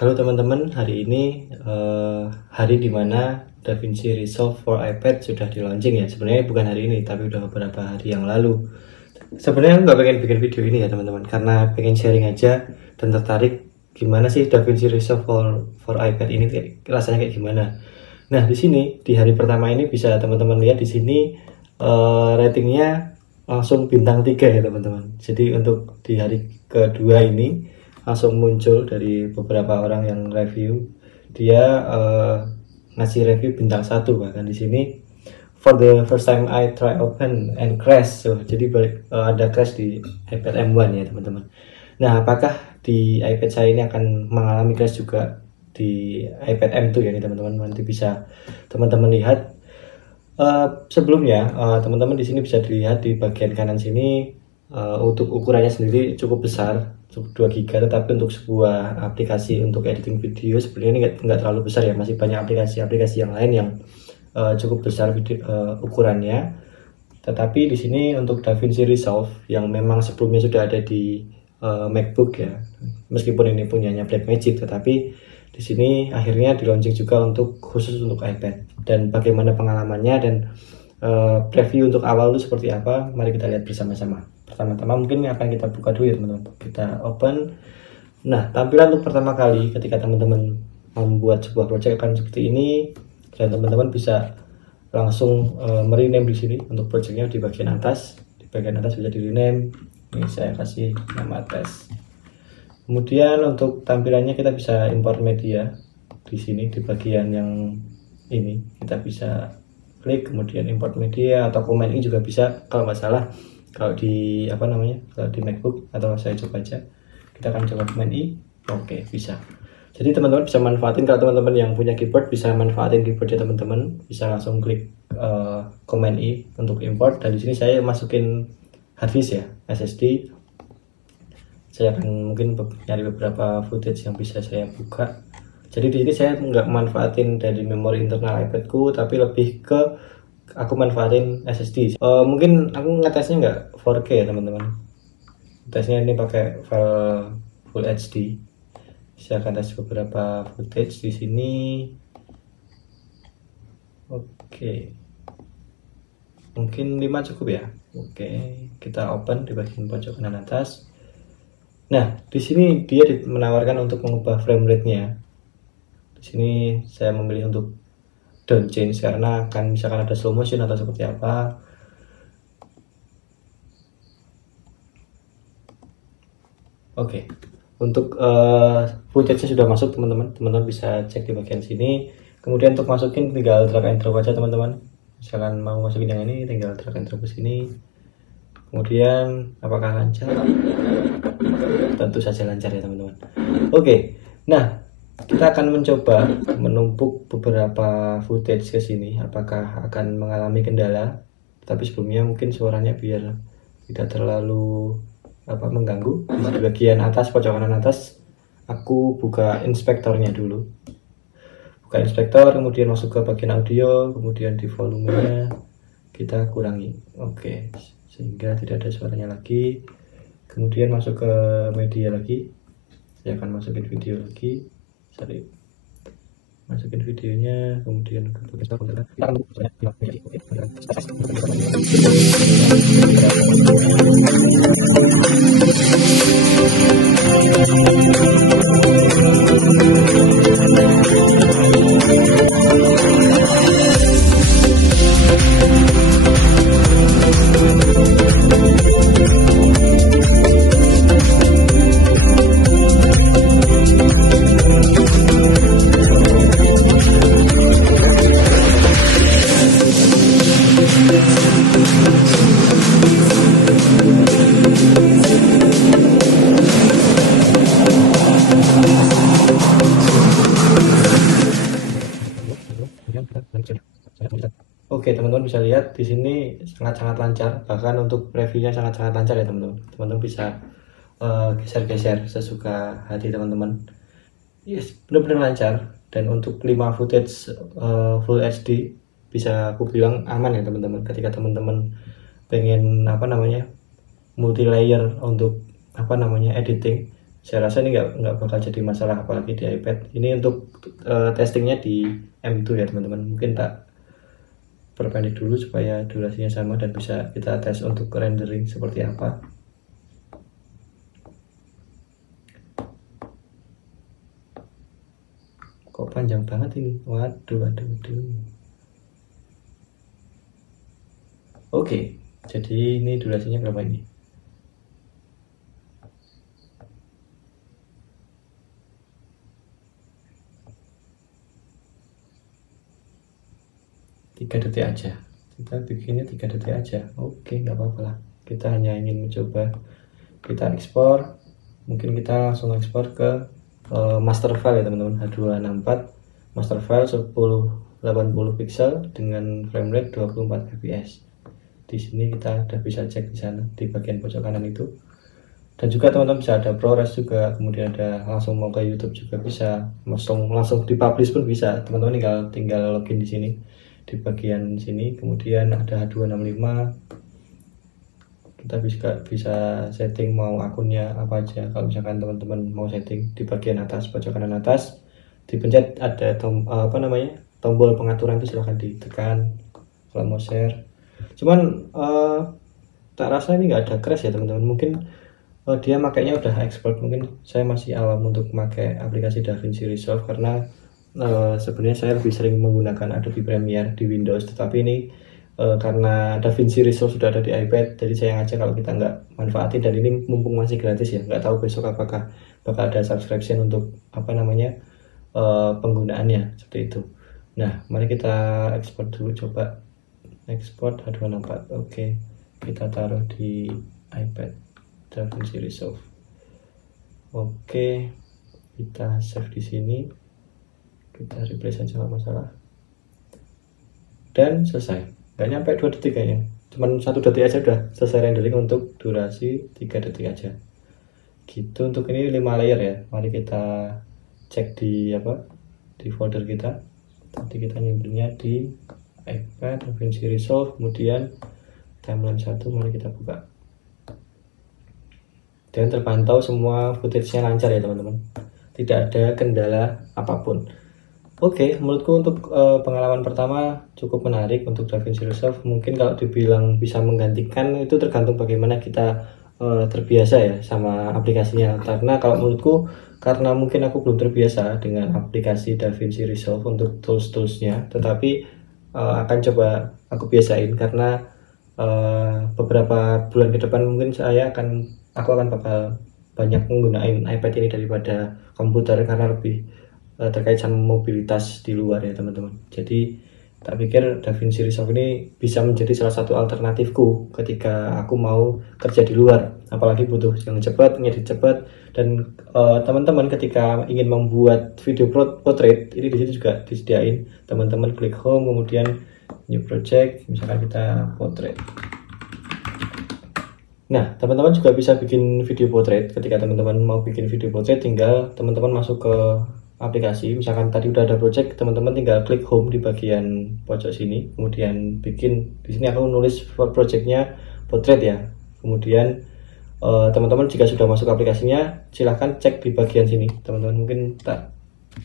Halo teman-teman, hari ini hari dimana DaVinci Resolve for iPad sudah di launching ya. Sebenarnya bukan hari ini, tapi udah beberapa hari yang lalu. Sebenarnya nggak pengen bikin video ini ya teman-teman, karena pengen sharing aja dan tertarik gimana sih DaVinci Resolve for iPad ini rasanya kayak gimana. Nah di sini di hari pertama ini bisa teman-teman lihat di sini ratingnya langsung bintang 3 ya teman-teman. Jadi untuk di hari kedua ini langsung muncul dari beberapa orang yang review, dia ngasih review bintang 1. Bahkan di sini for the first time I try open and crash. Jadi ada crash di iPad M1 ya teman-teman. Nah apakah di iPad saya ini akan mengalami crash juga di iPad M2 ya teman-teman? Nanti bisa teman-teman lihat. Sebelumnya teman-teman di sini bisa dilihat di bagian kanan sini, untuk ukurannya sendiri cukup besar, cukup 2 GB, tetapi untuk sebuah aplikasi untuk editing video sebenarnya ini nggak terlalu besar ya. Masih banyak aplikasi-aplikasi yang lain yang cukup besar ukurannya. Tetapi di sini untuk DaVinci Resolve yang memang sebelumnya sudah ada di MacBook ya, meskipun ini punyanya Blackmagic, tetapi di sini akhirnya di launching juga khusus untuk iPad. Dan bagaimana pengalamannya dan preview untuk awal itu seperti apa, mari kita lihat bersama-sama. Pertama-tama mungkin akan kita buka dulu ya teman-teman, kita open. Nah tampilan untuk pertama kali ketika teman-teman membuat sebuah project akan seperti ini, dan teman-teman bisa langsung merename di sini untuk projectnya di bagian atas. Di bagian atas bisa di rename. Ini saya kasih nama tes. Kemudian untuk tampilannya kita bisa import media. Di sini di bagian yang ini kita bisa klik kemudian import media, atau Command I juga bisa kalau nggak salah. Kalau di kalau di MacBook, atau saya coba aja. Kita akan coba Command I. Oke, bisa. Jadi teman-teman bisa manfaatin, kalau teman-teman yang punya keyboard bisa manfaatin keyboardnya teman-teman, bisa langsung klik Command I untuk import. Dan di sini saya masukin harddisk ya, SSD. Saya akan mungkin nyari beberapa footage yang bisa saya buka. Jadi di sini saya nggak manfaatin dari memori internal iPadku, tapi lebih ke aku manfaatin SSD. Mungkin aku ngetesnya nggak 4K ya teman-teman. Tesnya ini pakai file Full HD. Saya akan tes beberapa footage di sini. Oke. Mungkin 5 cukup ya. Oke, kita open di bagian pojok kanan atas. Nah, di sini dia menawarkan untuk mengubah frame rate-nya. Di sini saya memilih untuk down change karena kan misalkan ada slow motion atau seperti apa. Oke. Untuk footage-nya sudah masuk teman-teman. Teman-teman bisa cek di bagian sini. Kemudian untuk masukin tinggal drag and drop aja teman-teman. Misalkan mau masukin yang ini, tinggal drag and drop ke sini. Kemudian apakah lancar? Tentu saja lancar ya teman-teman. Oke, nah kita akan mencoba menumpuk beberapa footage ke sini. Apakah akan mengalami kendala? Tapi sebelumnya mungkin suaranya biar tidak terlalu mengganggu. Di bagian atas, pojok kanan atas, aku buka inspektornya dulu. Buka inspektor, kemudian masuk ke bagian audio, kemudian di volumenya kita kurangi. Oke, sehingga tidak ada suaranya lagi. Kemudian masuk ke media lagi. Saya akan masukin video lagi. Masukin videonya, kemudian ke bagian Oke teman-teman bisa lihat di sini sangat-sangat lancar, bahkan untuk previewnya sangat-sangat lancar ya teman-teman. Teman-teman bisa geser-geser sesuka hati teman-teman. Yes, benar-benar lancar. Dan untuk 5 footage Full HD bisa aku bilang aman ya teman-teman. Ketika teman-teman pengen multi layer untuk editing, Saya rasa ini nggak bakal jadi masalah apalagi di iPad. Ini untuk testingnya di M2 ya teman-teman. Mungkin tak perpendek dulu supaya durasinya sama dan bisa kita tes untuk rendering seperti apa. Kok panjang banget ini? Waduh. Oke, jadi ini durasinya berapa ini? Tiga detik aja. Kita bikinnya 3 detik aja. Oke, nggak apa-apa lah. Kita hanya ingin mencoba. Kita ekspor. Mungkin kita langsung ekspor ke master file ya teman-teman, H264 master file 1080 pixel dengan frame rate 24 fps. Di sini kita udah bisa cek di sana di bagian pojok kanan itu. Dan juga teman-teman bisa ada ProRes juga, kemudian ada langsung mau ke YouTube juga bisa, langsung dipublish pun bisa. Teman-teman tinggal login di sini di bagian sini, kemudian ada H265. Kita bisa setting mau akunnya apa aja. Kalau misalkan teman-teman mau setting di bagian atas pojok kanan atas, dipencet ada tombol pengaturan itu silahkan ditekan kalau mau share. Cuman tak rasa ini nggak ada crash ya teman-teman. Mungkin dia makanya udah expert. Mungkin saya masih awam untuk memakai aplikasi DaVinci Resolve karena sebenarnya saya lebih sering menggunakan Adobe Premiere di Windows, tetapi ini karena DaVinci Resolve sudah ada di iPad, jadi sayang aja kalau kita nggak manfaatin. Dan ini mumpung masih gratis ya, nggak tahu besok apakah bakal ada subscription untuk penggunaannya seperti itu. Nah, mari kita ekspor dulu, coba ekspor H264. Oke, kita taruh di iPad DaVinci Resolve. Oke, kita save di sini, kita replace aja nggak masalah, dan selesai. Gak nyampe 2 detik kayaknya, cuman 1 detik aja udah selesai rendering untuk durasi 3 detik aja gitu. Untuk ini 5 layer ya. Mari kita cek di folder kita. Tadi kita nyimpennya di iPad DaVinci Resolve, kemudian timeline 1. Mari kita buka dan terpantau semua footage-nya lancar ya teman-teman, tidak ada kendala apapun. Oke, menurutku untuk pengalaman pertama cukup menarik untuk DaVinci Resolve. Mungkin kalau dibilang bisa menggantikan, itu tergantung bagaimana kita terbiasa ya sama aplikasinya. Karena kalau menurutku, karena mungkin aku belum terbiasa dengan aplikasi DaVinci Resolve untuk tools-toolsnya, tetapi akan coba aku biasain karena beberapa bulan ke depan mungkin aku akan bakal banyak menggunakan iPad ini daripada komputer karena lebih terkait sama mobilitas di luar ya teman-teman. Jadi tak pikir DaVinci Resolve ini bisa menjadi salah satu alternatifku ketika aku mau kerja di luar, apalagi butuh yang cepat, ngedit cepat. Dan teman-teman ketika ingin membuat video portrait, ini di sini juga disediain. Teman-teman klik home, kemudian new project, misalkan kita portrait. Nah, teman-teman juga bisa bikin video portrait. Ketika teman-teman mau bikin video portrait, tinggal teman-teman masuk ke aplikasi. Misalkan tadi udah ada project, teman-teman tinggal klik home di bagian pojok sini, kemudian bikin. Di sini aku nulis projectnya portrait ya. Kemudian teman-teman jika sudah masuk aplikasinya, silahkan cek di bagian sini. Teman-teman mungkin tak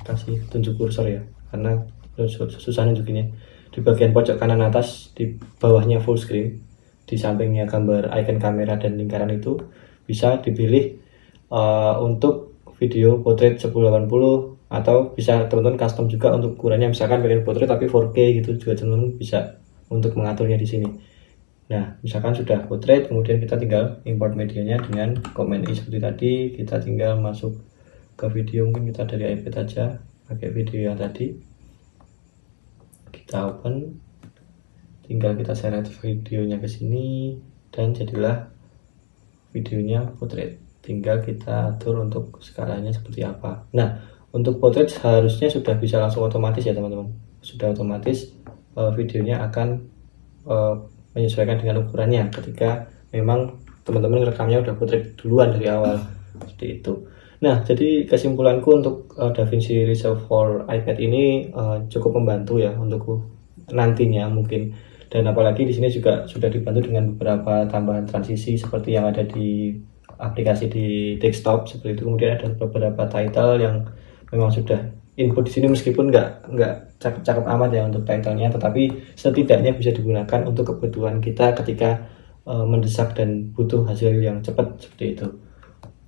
kasih tunjuk kursor ya, karena susah nunjukinnya. Di bagian pojok kanan atas, di bawahnya full screen, di sampingnya gambar icon kamera dan lingkaran itu bisa dipilih untuk video portrait 1080, atau bisa teman-teman custom juga untuk ukurannya. Misalkan pengen portrait tapi 4K gitu juga teman-teman bisa untuk mengaturnya di sini. Nah, misalkan sudah portrait, kemudian kita tinggal import medianya dengan Command I seperti tadi. Kita tinggal masuk ke video, mungkin kita dari iPad aja pakai video yang tadi. Kita open, tinggal kita select videonya ke sini dan jadilah videonya portrait. Tinggal kita atur untuk skalanya seperti apa. Nah, untuk portrait harusnya sudah bisa langsung otomatis ya teman-teman. Sudah otomatis videonya akan menyesuaikan dengan ukurannya ketika memang teman-teman rekamnya udah portrait duluan dari awal seperti itu. Nah, jadi kesimpulanku untuk DaVinci Resolve for iPad ini cukup membantu ya untukku nantinya mungkin. Dan apalagi di sini juga sudah dibantu dengan beberapa tambahan transisi seperti yang ada di aplikasi di desktop seperti itu. Kemudian ada beberapa title yang memang sudah input di sini, meskipun nggak cakep-cakep amat ya untuk titlenya, tetapi setidaknya bisa digunakan untuk kebutuhan kita ketika mendesak dan butuh hasil yang cepat seperti itu.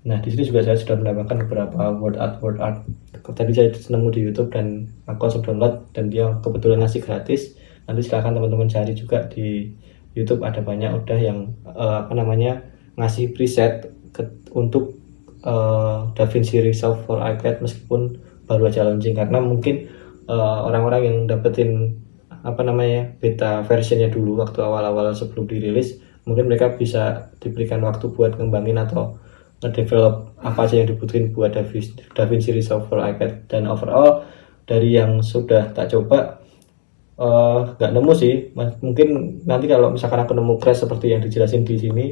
Nah, di sini juga saya sudah menambahkan beberapa word art. Tadi saya nemu di YouTube dan aku langsung download, dan dia kebetulan ngasih gratis. Nanti silahkan teman-teman cari juga di YouTube, ada banyak udah yang ngasih preset untuk DaVinci Resolve for iPad, meskipun baru aja launching, karena mungkin orang-orang yang dapetin beta versionnya dulu waktu awal-awal sebelum dirilis, mungkin mereka bisa diberikan waktu buat ngembangin atau ngedevelop apa aja yang dibutuhin buat DaVinci Resolve for iPad. Dan overall dari yang sudah tak coba nggak nemu sih. Mungkin nanti kalau misalkan aku nemu crash seperti yang dijelasin di sini,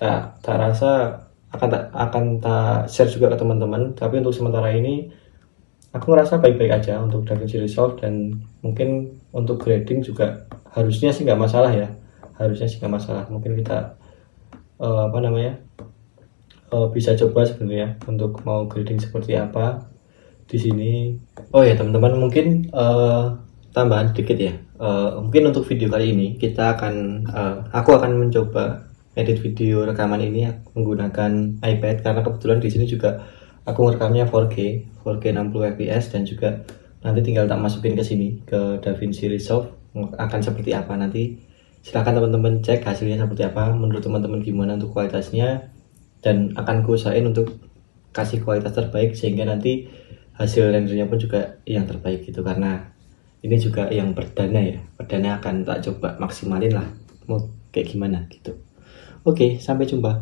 tak rasa akan tak share juga ke teman-teman. Tapi untuk sementara ini aku ngerasa baik-baik aja untuk DaVinci Resolve, dan mungkin untuk grading juga harusnya sih nggak masalah ya. Harusnya sih nggak masalah. Mungkin kita bisa coba sebenarnya untuk mau grading seperti apa di sini. Oh ya teman-teman, mungkin tambahan dikit ya. Mungkin untuk video kali ini aku akan mencoba edit video rekaman ini menggunakan iPad, karena kebetulan di sini juga aku merekamnya 4K 60 fps, dan juga nanti tinggal tak masukin ke sini ke DaVinci Resolve. Akan seperti apa nanti, silahkan teman-teman cek hasilnya seperti apa, menurut teman-teman gimana untuk kualitasnya, dan akan kuusahain untuk kasih kualitas terbaik sehingga nanti hasil rendernya pun juga yang terbaik gitu, karena ini juga yang perdana akan tak coba maksimalin lah mau kayak gimana gitu. Oke, sampai jumpa.